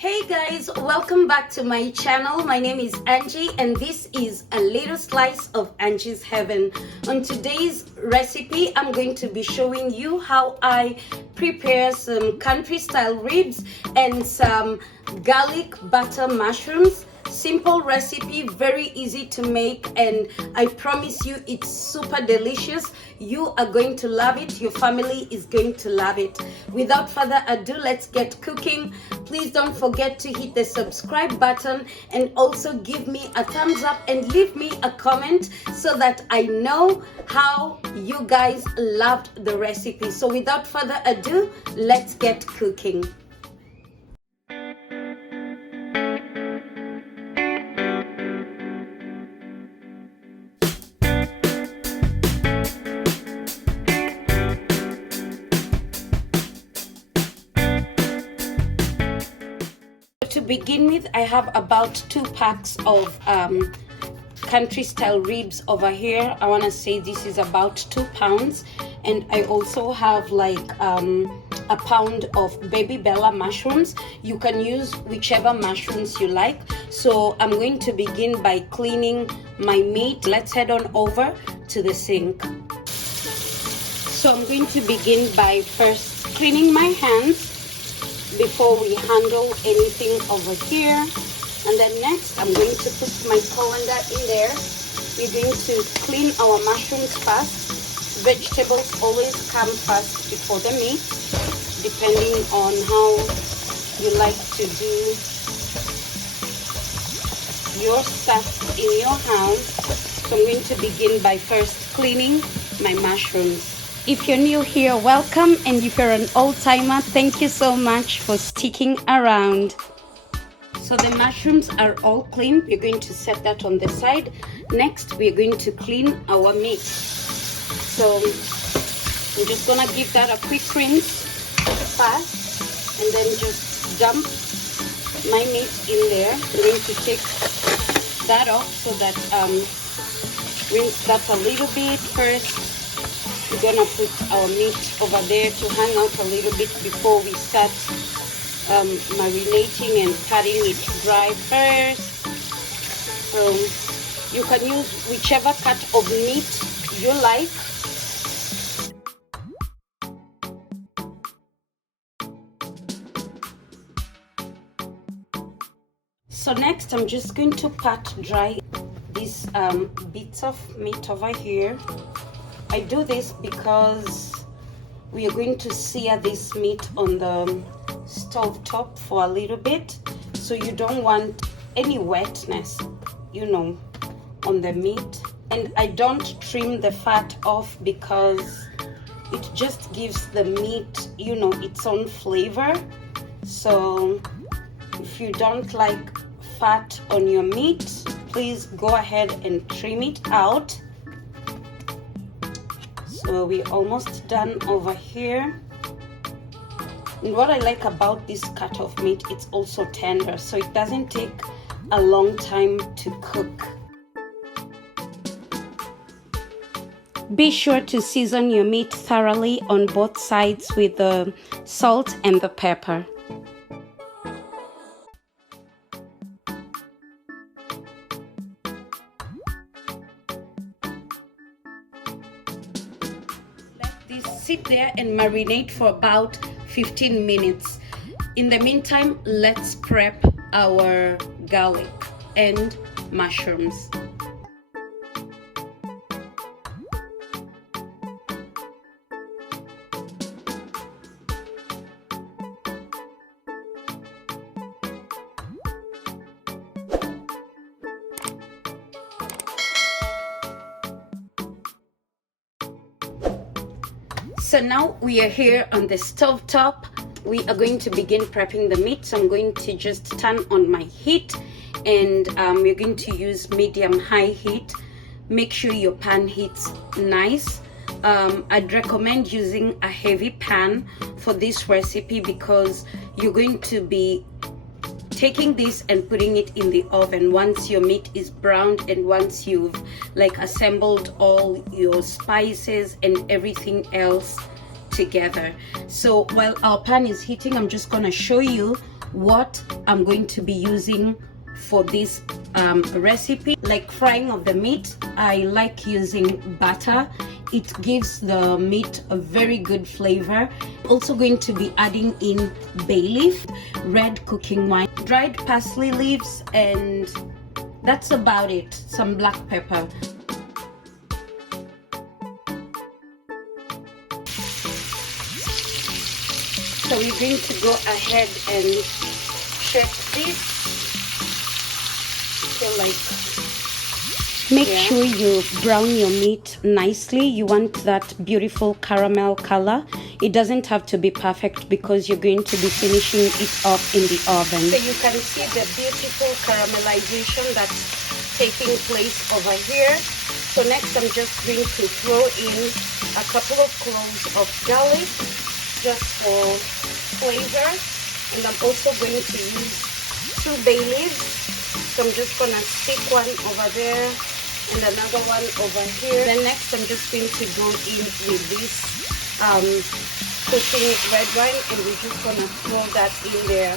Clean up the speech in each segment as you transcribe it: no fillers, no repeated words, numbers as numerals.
Hey guys, welcome back to my channel. My name is Angie and this is a little slice of Angie's Heaven. On today's recipe, I'm going to be showing you how I prepare some country style ribs and some garlic butter mushrooms. Simple recipe, very easy to make, and I promise you it's super delicious. You are going to love it. Your family is going to love it. Without further ado, let's get cooking. Please don't forget to hit the subscribe button and also give me a thumbs up and leave me a comment so that I know how you guys loved the recipe. So without further ado, let's get cooking. To begin with, I have about 2 packs of country style ribs over here. I want to say this is about 2 pounds, and I also have like a pound of baby bella mushrooms. You can use whichever mushrooms you like. So I'm going to begin by cleaning my meat. Let's head on over to the sink. So I'm going to begin by first cleaning my hands before we handle anything over here. And then next I'm going to put my colander in there. We're going to clean our mushrooms first. Vegetables always come first before the meat, depending on how you like to do your stuff in your house. So I'm going to begin by first cleaning my mushrooms. If you're new here, welcome, and if you're an old-timer, thank you so much for sticking around. So the mushrooms are all clean. We're going to set that on the side. Next, we're going to clean our meat. So I'm just gonna give that a quick rinse first, and then just dump my meat in there. I'm going to take that off so that rinse that a little bit first. We're gonna put our meat over there to hang out a little bit before we start marinating and cutting it dry first. So you can use whichever cut of meat you like. So next I'm just going to pat dry these bits of meat over here. I do this because we are going to sear this meat on the stove top for a little bit, so you don't want any wetness, you know, on the meat. And I don't trim the fat off because it just gives the meat, you know, its own flavor. So if you don't like fat on your meat, please go ahead and trim it out. So we're almost done over here. And what I like about this cut of meat, it's also tender, so it doesn't take a long time to cook. Be sure to season your meat thoroughly on both sides with the salt and the pepper. Sit there and marinate for about 15 minutes. In the meantime, let's prep our garlic and mushrooms. So now we are here on the stove top. We are going to begin prepping the meat. So I'm going to just turn on my heat, and we're going to use medium-high heat. Make sure your pan heats nice. I'd recommend using a heavy pan for this recipe because you're going to be taking this and putting it in the oven once your meat is browned and once you've like assembled all your spices and everything else together. So while our pan is heating, I'm just going to show you what I'm going to be using for this recipe. Like frying of the meat, I like using butter. It gives the meat a very good flavor. Also going to be adding in bay leaf, red cooking wine, dried parsley leaves, and that's about it. Some black pepper. So we're going to go ahead and check this. Make sure you brown your meat nicely. You want that beautiful caramel color. It doesn't have to be perfect because you're going to be finishing it off in the oven. So you can see the beautiful caramelization that's taking place over here. So next I'm just going to throw in a couple of cloves of garlic just for flavor, and I'm also going to use 2 bay leaves. So I'm just gonna stick one over there and another one over here. Then next I'm just going to go in with this cooking red wine, and we're just gonna throw that in there.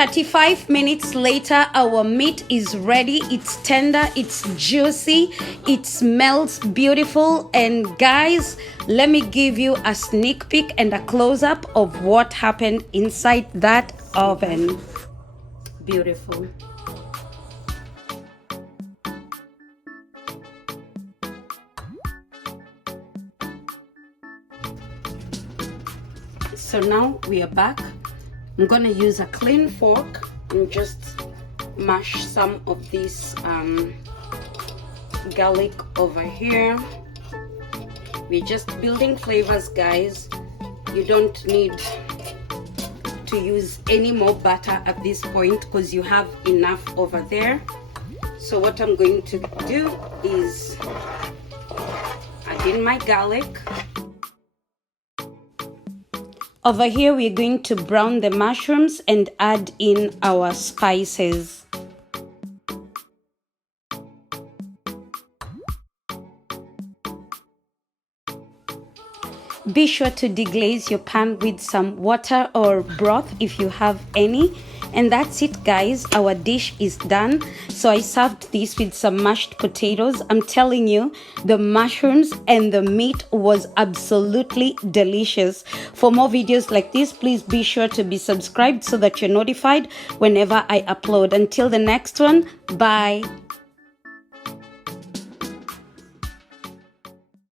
"35 minutes later, our meat is ready. It's tender, it's juicy, it smells beautiful. And guys, let me give you a sneak peek and a close-up of what happened inside that oven. Beautiful. So now we are back. I'm gonna use a clean fork and just mash some of this garlic over here. We're just building flavors, guys. You don't need to use any more butter at this point because you have enough over there. So what I'm going to do is add in my garlic. Over here, we're going to brown the mushrooms and add in our spices. Be sure to deglaze your pan with some water or broth if you have any. And that's it, guys. Our dish is done. So I served this with some mashed potatoes. I'm telling you, the mushrooms and the meat was absolutely delicious. For more videos like this, please be sure to be subscribed so that you're notified whenever I upload. Until the next one, bye.